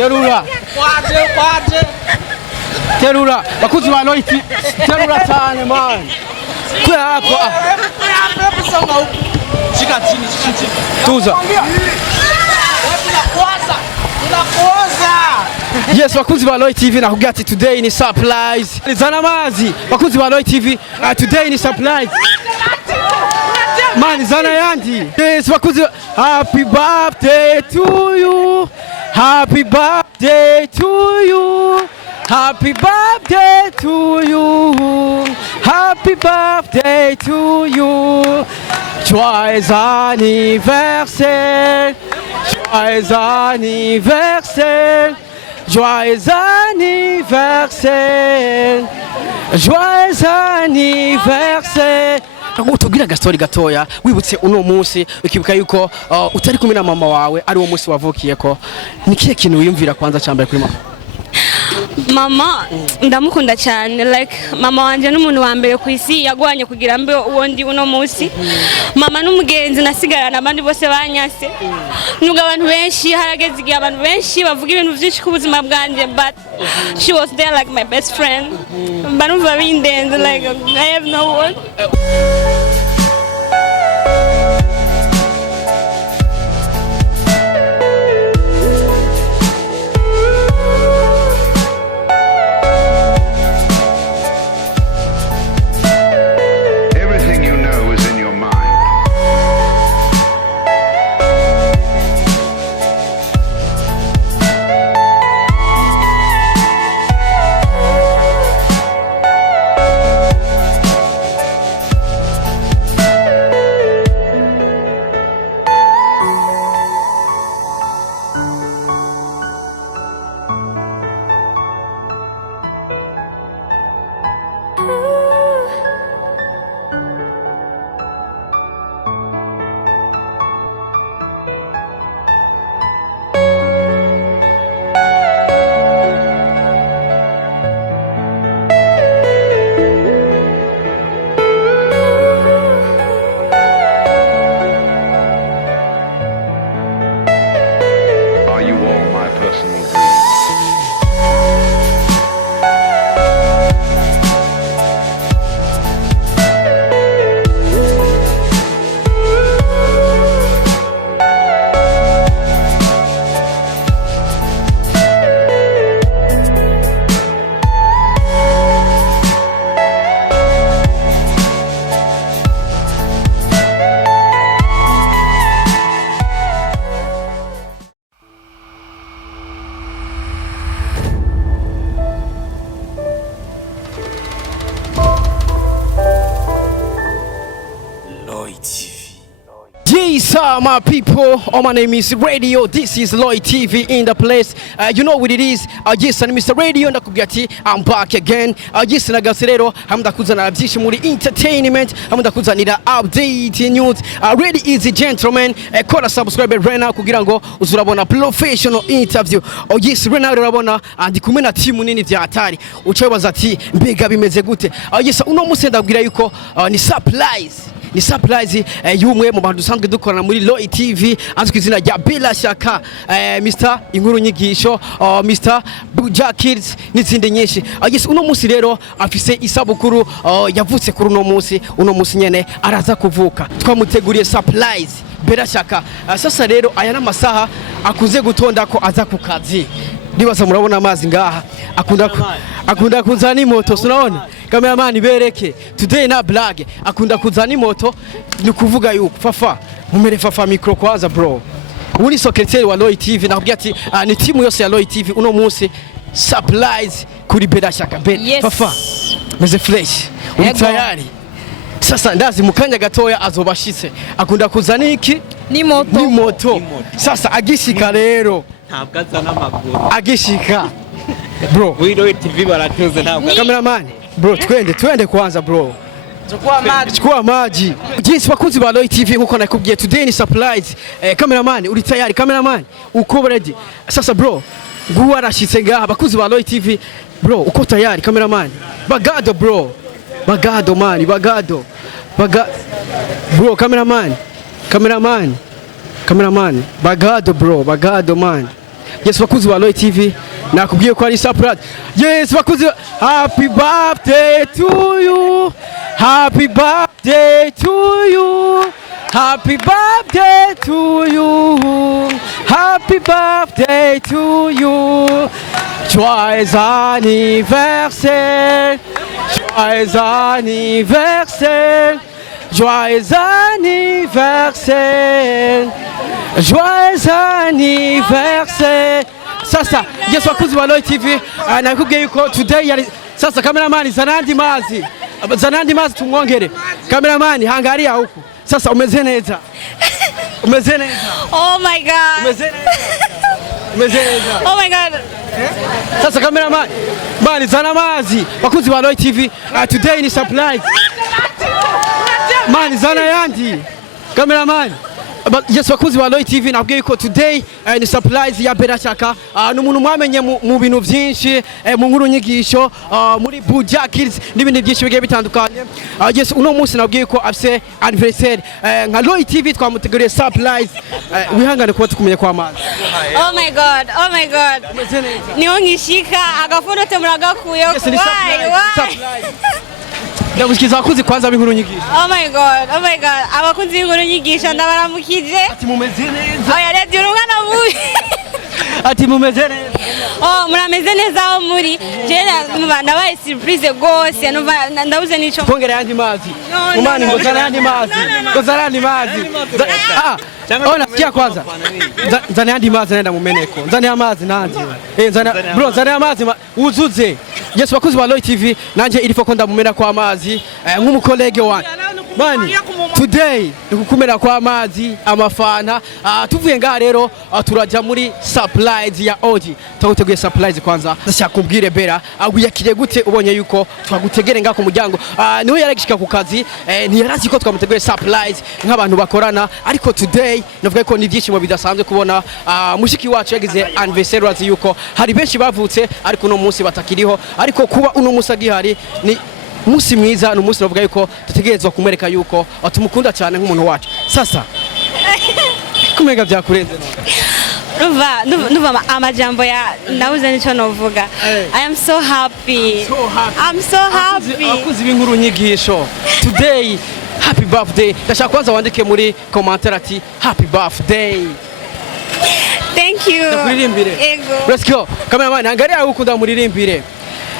Terura. Terura. Bakozi ba Loy TV. Terura cyane man. Kwako. Shika chini. Tuza. Yes, bakozi ba Loy TV nakubwira ati today ni surprise. Zana mazi. Bakozi ba Loy TV today ni surprise. Man, zana yandi. Yes, bakozi. Happy birthday to you. Happy birthday to you. Happy birthday to you. Happy birthday to you. Joyeux anniversaire. Joyeux anniversaire. Joyeux anniversaire. Joyeux anniversaire. Tubwira gastori gatoya wibutse uno munsi ukibuka yuko utari kumwe na mama wawe ari wo munsi wavukiyeko. Nikiye kintu wiyumvira kwanza cyambere kuri mama? Mama ndamukunda cyane, like mama wanje n'umuntu wa mbere ku isi yagwanye kugira mbe uwo ndi uno munsi. Mama n'umugenzi nasigarana abandi bose banyase. Nubwo abantu benshi harageze igihe abantu benshi bavuga ibintu byinshi ku buzima bwanje, but she was there like my best friend. Banumva bindenze, like I have no word. Yes, my people, my name is Radio, this is Loy TV in the place. You know what it is, yes, and Mr. Radio, I'm back again. Yes, nagasirero, hamdakuzana byinshi muri entertainment, hamdakuzanira update news. Ready easy gentlemen, kora subscribe right now kugira ngo uzurabona professional interview. Yes, right now urabona ndi kumwe na team nini vya hatari. Ucebaza ati mbega bimeze gute? Yes, uno munsi ndabwira yuko ni surprise. Ni surprise y'umwe mu bantu dusanzwe dukorana muri Loy TV azwi izina rya BellaShakan, Mr. Inkuru Nyigisho, Mr. Buja Kids n'izindi nyinshi. Yes, uno munsi rero afise isabukuru yavutse kuri uno munsi nyene araza kuvuka. Twamuteguriye surprise BellaShakan. Sasa rero aya n'amasaha akuze gutonda ko aza ku kazi. Nibaza murabona amazi ngaha akunda kuzana imoto, unaona cameraman bereke today na blague akunda kuzana imoto, ni kuvuga yuko fafa mumere fafa micro kwanza bro. Uri secretary wa Loy TV nakubwira ati ni timu yose ya Loy TV uno munsi surprise kuri BellaShakan. Yes. Fafa meze fresh uri tayari? Sasa ndazi mukanya gatoya azobashitse akunda kuzana iki ni moto. Sasa agishika rero ntabwo n'amaguru agishika bro Loy TV baratuze ntabwo cameraman bro twende kwanza bro chukua maji. Jinsi bakunzi ba Loy TV nkuko nakubwiye today ni surprise. Cameraman uri tayari? Cameraman uko ready? Sasa bro nguwa arashitse ngaha bakunzi ba Loy TV bro uko tayari? Cameraman bagado bro, bagado man, bagado bro. Cameraman bagado bro, bagado man. Yes bakuzi ba Roy TV nakubwiye ko ari surprise. Yes bakuzi happy birthday to you. Happy birthday to you. Happy birthday to you. Happy birthday to you. Joyeux anniversaire. Joyeux anniversaire. Joyeux anniversaire. Joyeux anniversaire. Sasa, yes bakuzi ba Roy TV nakubwiye ko today yari sasa cameraman zanandi mazi. Zanandi mazi tumwongere. Cameraman hangaria huku. Sasa umeze neza. Umeze neza. Oh my god. Umeze neza. Umeze neza. Oh my god. Sasa cameraman. Mani zana mazi. Bakuzi ba Roy TV today ni surprise. Mani zana yandi. Cameraman. Yes bakuzi ba Roy TV nabwiye ko today ni surprise ya BellaShakan n'umuntu mwamenye mu bintu byinshi mu nkuru nyigisho muri Buja Kids n'ibindi byinshi bigiye bitandukanye. Yes uno munsi nabwiye ko afise anniversaire nka Roy TV twamuteguriye surprise wihangane kuba tukumenye kwa mazi. Oh my god. Oh my god. Niho ngishika agafundo temuragakuye. Why? Ndamushyikiza abakunzi kwanza b'inkuru nyigisho. Oh my god. Oh my god. Abakunzi b'inkuru nyigisho ndabaramukije. Ati mumeze neza. Oya redi urungana mubi. Ati mumeze neza. Oh murameze neza aho muri. Jena ndabaye surprise gose ndabuze nico. Kongera yandi mazi. Umani ngo zana yandi mazi. Ngo zana yandi mazi. Ona sikia kwanza. Zana yandi mazi naenda mumeneko. Zana ya mazi nanze. Zana bro zana ya mazi uzuze. Yes bakuzi ba Roy TV nanje ilifo ko ndamumena kwa mazi nk'umukolege wanjye. Mani today nikukumera kwa mazi amafana tuvuye ngaha rero turaja muri surprise ya Oji. Twaguteguye surprise kwanza. Ndashakubwire Bella aguyakire gute ubonye yuko twagutegere ngaha ku muryango. Niho yaragishika ku kazi ntiyarazi ko twamuteguye surprise nk'abantu bakorana ariko today navuga ko ni byishimo bidasanzwe kubona mushiki wacu yagize anniversaire wazi yuko hari benshi bavutse ariko no munsi batakiriho ariko kuba uno munsi agihari ni musi mwiza no munsi navuga yuko dutegerezwa kumwereka yuko atumukunda cyane nk'umuntu wacu. Sasa kumega byakurenze Nuva amajambo ya nauze nico novuga. I am so happy. I'm so happy. Abakunzi b'inkuru nyigisho today happy birthday. Ndashaka kwanza wandike muri commentaire ati happy birthday. Thank you. Let's go. Cameraman angalia ukunda muririmbire.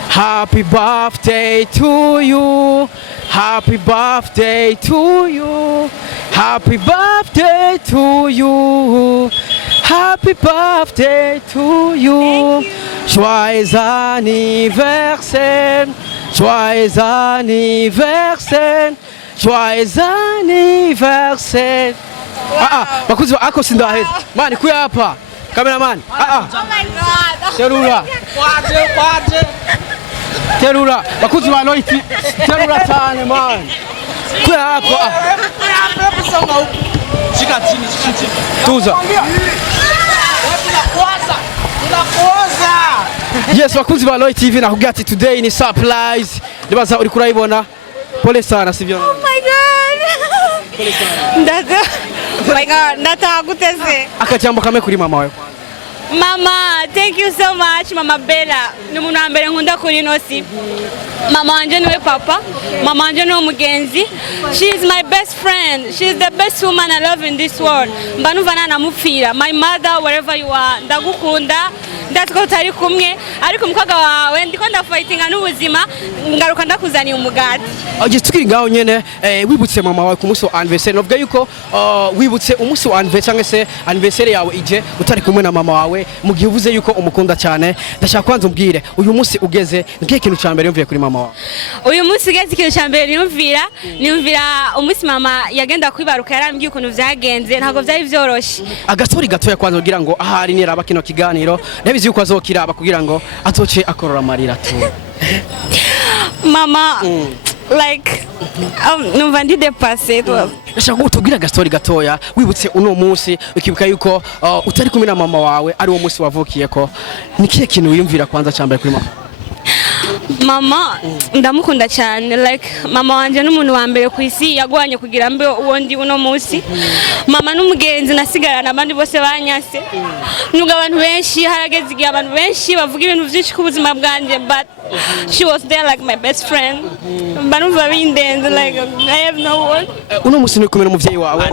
Happy birthday to you. Happy birthday to you. Happy birthday to you. Happy birthday to you. Joyeux anniversaire. Joyeux anniversaire. Joyeux anniversaire. Bakuzi ako sindaheza. Mani kuya hapa. Cameraman. Oh my god. Terura. Kwaje. Terura. Bakuzi ba Roy TV. Terura cyane man. Kuya hapa. Shika chini. Tuza. Yes bakuzi ba Roy TV nakubwira ati today ni surprise. Nibaza uri kurayibona. Pole sana sivyo? Oh my god. Oh my god, ndataguteze. Akajambo kame kuri mama wawe. Mama, thank you so much Mama Bella. Ni umuntu wa mbere nkunda kuri nosi. Mama wanje niwe papa, mama wanje ni umugenzi. She is my best friend. She is the best woman I love in this world. Mbanumva namupfira. My mother, wherever you are, ndagukunda. Ndatko tari kumwe ariko umukobwa wawe ndiko ndafightinga n'ubuzima ngaruka ndakuzaniye umugati. Aje tukiri ngaho nyene wibutse mama wawe ku munsi wa anniversaire novuga yuko wibutse umunsi wa anniversaire se anniversaire yawe ije utari kumwe na mama wawe mu gihe uvuze yuko umukunda cyane. Ndashaka kwanza umbwire uyu munsi ugeze ngiye kintu cyambere yumviye kuri mama wawe. Uyu munsi ugeze ikintu cyambere niyumvira umunsi mama yagenda kwibaruka yarambwiye ukuntu vyagenze ntago vyari vyoroshe. Agatori gatoya kwanza kugira ngo ahari niraba kino kiganiro nabizi yuko azokiraba kugira ngo atoce akorora amarira tu. Mama like numva ndi dépassé toi. Ndashaka utubwira agatori gatoya wibutse uno munsi ukibuka yuko utari kumwe na mama wawe ari wo munsi wavukiyeko. Nikiye kintu wiyumvira kwanza cyambere kuri mama? mama ndamukunda cyane, like mama wanje n'umuntu wa mbere ku isi yagwanye kugira mbe uwo ndi uno munsi. Mama n'umugenzi nasigarana abandi bose banyase. Nubwo abantu benshi harageze igihe abantu benshi bavuga ibintu byinshi ku buzima bwanjye, but she was there like my best friend. Banumva bindenze, like I have no word. Uno munsi ni kumwe n'umuvyeyi wawe.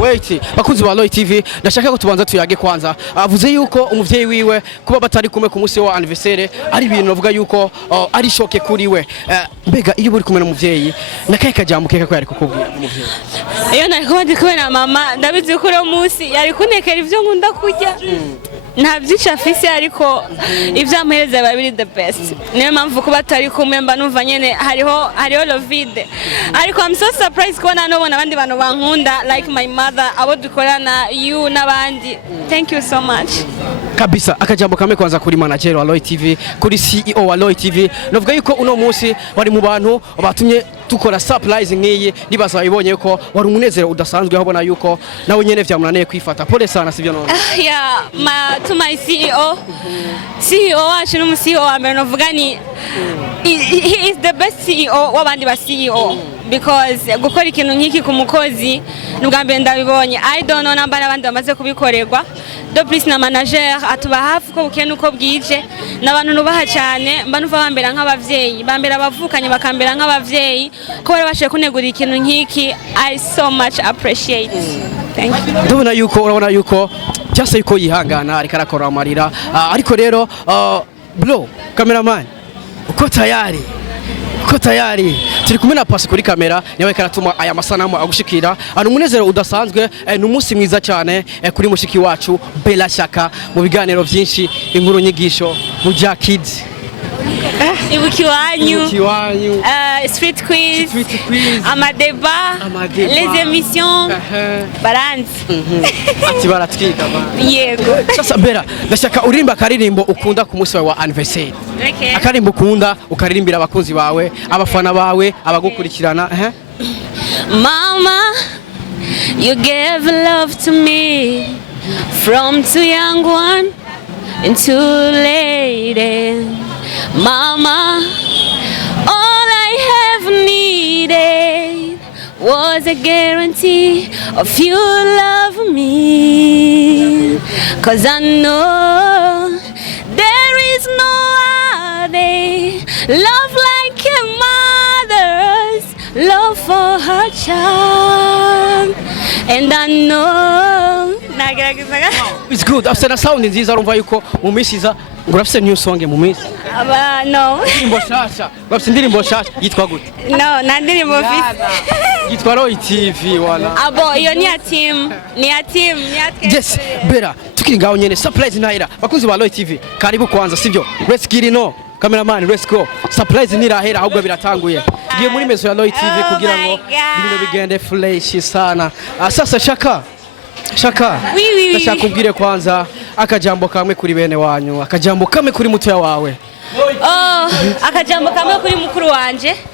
Wait, bakunzi ba Loy TV, ndashaka ko tubanza tuyage kwanza. Avuze yuko umuvyeyi wiwe kuba batari kumwe ku munsi wa anniversaire ari ibintu bavuga yuko ari shoke kuri we. Mbega iyo uri kumwe n'umuvyeyi nakaye kajambo keka ko yari kukubwira umuvyeyi? Iyo nariko ndi kumwe na mama ndabizi ko uno munsi yari kunekera ivyo nkunda kurya. Nta byinshi afise ariko ivyamuhereza babiri the best. Niyo mpamvu kuba tari kumwe mba numva nyene hariho lovide. Ariko I'm so surprised kubona nobona abandi bantu bankunda like my mother, abo dukorana, you n'abandi. Thank you so much. Kabisa, akajambo kame kwanza kuri manager wa Loy TV, kuri CEO wa Loy TV. Novuga yuko uno munsi wari mu bantu batumye tukora surprise nk'iyi, nibaza ibonye ko wari umunezero udasanzwe aho bona yuko nawe nyene vyamunaniye kwifata. Pole sana sivyo none? Yeah, to my CEO. CEO wacu n'umu CEO wa mbere novuga ni he is the best CEO w'abandi ba CEO. Because gukora ikintu nk'iki ku mukozi nubwa mbere ndabibonye. I don't know namba n'abandi bamaze kubikorerwa. Do please na manager atuba hafi ko bukene uko bwije, n'abantu nubaha cyane, mba nuva bambera nk'abavyeyi, bambera abavukanye bakambera nk'abavyeyi, ko bari bashe kunegura ikintu nk'iki. I so much appreciate. Thank you. Ndabona yuko urabona yuko cyase yuko yihangana ariko arakora amarira, ariko rero bro cameraman uko tayari turi kumwe na Pasi kuri kamera, niwe karatuma aya masanamu agushikira. Ari umunezero udasanzwe, n'umunsi mwiza cyane kuri mushiki wacu BellaShakan mu biganiro byinshi, inkuru nyigisho mu ja kids. Ibukiwanyu, street quiz, amadeba, les émissions, balance. Ati baratwika ba. Yego. Sasa Bella, ndashaka urimba akaririmbo ukunda ku munsi wa anniversaire. Okay. Akarimbo ukunda ukaririmbira abakunzi bawe, abafana bawe, abagukurikirana. Mama, you gave love to me from too young one and too late. Mama, all I have needed was a guarantee of you love me. 'Cause I know there is no other love like a mother's love for her child. And I know it's good. After the sound nziza urumva yuko mu misiza ngurafise new song mu misi. No. Ndirimbo shasha yitwa gute? No, na ndirimbo office. Yitwa Loy TV wala. Abo iyo ni ya team. Yes, Bella, tukiri ngaho nyene surprise nahira. Bakunzi ba Loy TV, karibu kwanza sivyo? Let's get it on. Cameraman, let's go. Surprise nirahera ahubwo biratanguye. Ngiye muri mezo ya Loy TV kugira ngo ibintu bigende fresh sana. Sasa Shaka, ndashaka kubwire kwanza akajambo kamwe kuri bene wanyu, akajambo kamwe kuri mutoya wawe. Akajambo kamwe kuri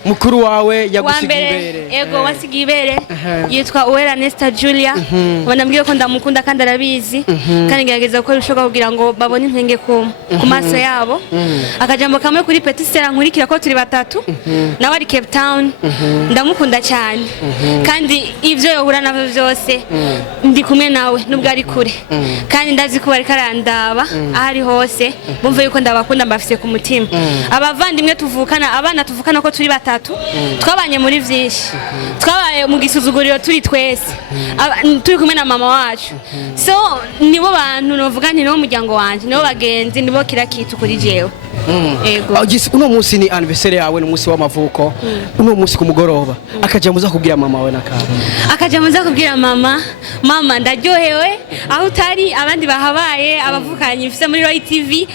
mukuru wawe yagusigiye ibere. Yego wasigiye ibere. Yitwa Uwera Nesta Julia. Banambwiye ko ndamukunda kandi arabizi. Kandi ngerageza gukora ibishoboka kugira ngo babone intenge ku maso yabo. Akajambo kamwe kuri Petit Sera nkurikira ko turi batatu. Nawe ari Cape Town. Ndamukunda cyane. Kandi ivyo yohura navyo byose ndi kumwe nawe nubwo ari kure. Kandi ndazi ko bari karandaba ahari hose. Bumve yuko ndabakunda mbafise ku mutima. Abavandimwe tuvukana, abana tuvukana ko turi batatu, twabanye muri vyinshi, twabaye mu gisuzuguriro turi twese, turi kumwe na mama wacu. So nibo bantu novuga nti no muryango wanje, nibo bagenzi, nibo kira kitu kuri jewe. Uno munsi ni anniversaire yawe, no munsi w'amavuko. Uno munsi kumugoroba akajambo za kubwira mama we nakaba. Akajambo za kubwira mama ndaryohewe aho utari, abandi bahabaye abavukanye mfise muri Loy TV.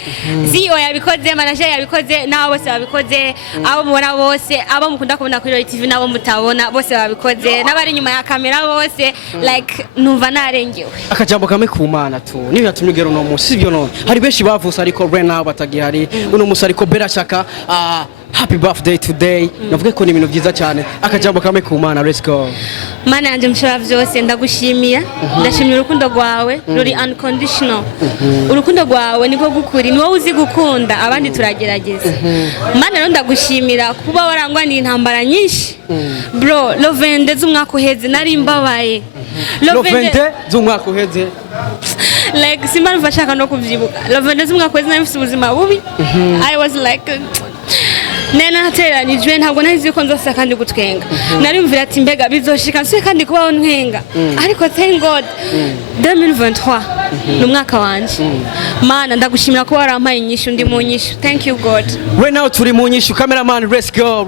CEO yabikoze, manager yabikoze, nabo bose babikoze, abo mubona bose, abo mukunda kubona kuri Loy TV nabo mutabona bose babikoze, n'abari nyuma ya kamera bose, like numva narengewe. Akajambo kamwe ku Mana tu niyo yatumye ugera uno munsi sivyo none. Hari benshi bavuse ariko right now batagihari. Uno munsi ariko BellaShakan happy birthday today navuga ko ni ibintu byiza cyane akajambo kamwe ku mana let's go. Mana yanjye mushobora byose ndagushimiye ndashimira urukundo rwawe ruri unconditional urukundo rwawe niko gukuri ni wowe uzi gukunda abandi turagerageza Mana rero ndagushimira kuba warangwaniye intambara nyinshi bro lovende z'umwaka uheze nari mbabaye lovende z'umwaka uheze like simba nfashaka no kuvyibuka lovende z'umwaka uheze nari mfite ubuzima bubi I was like nena nateranijwe ntabwo nahize ko nzose kandi gutwenga narimvira ati mbega bizoshika nse kandi kubaho ntwenga ariko thank God 2023 n'umwaka wanje Mana ndagushimira ko warampaye inyishu ndi mu nyishu thank you God. Right now turi mu nyishu cameraman let's go.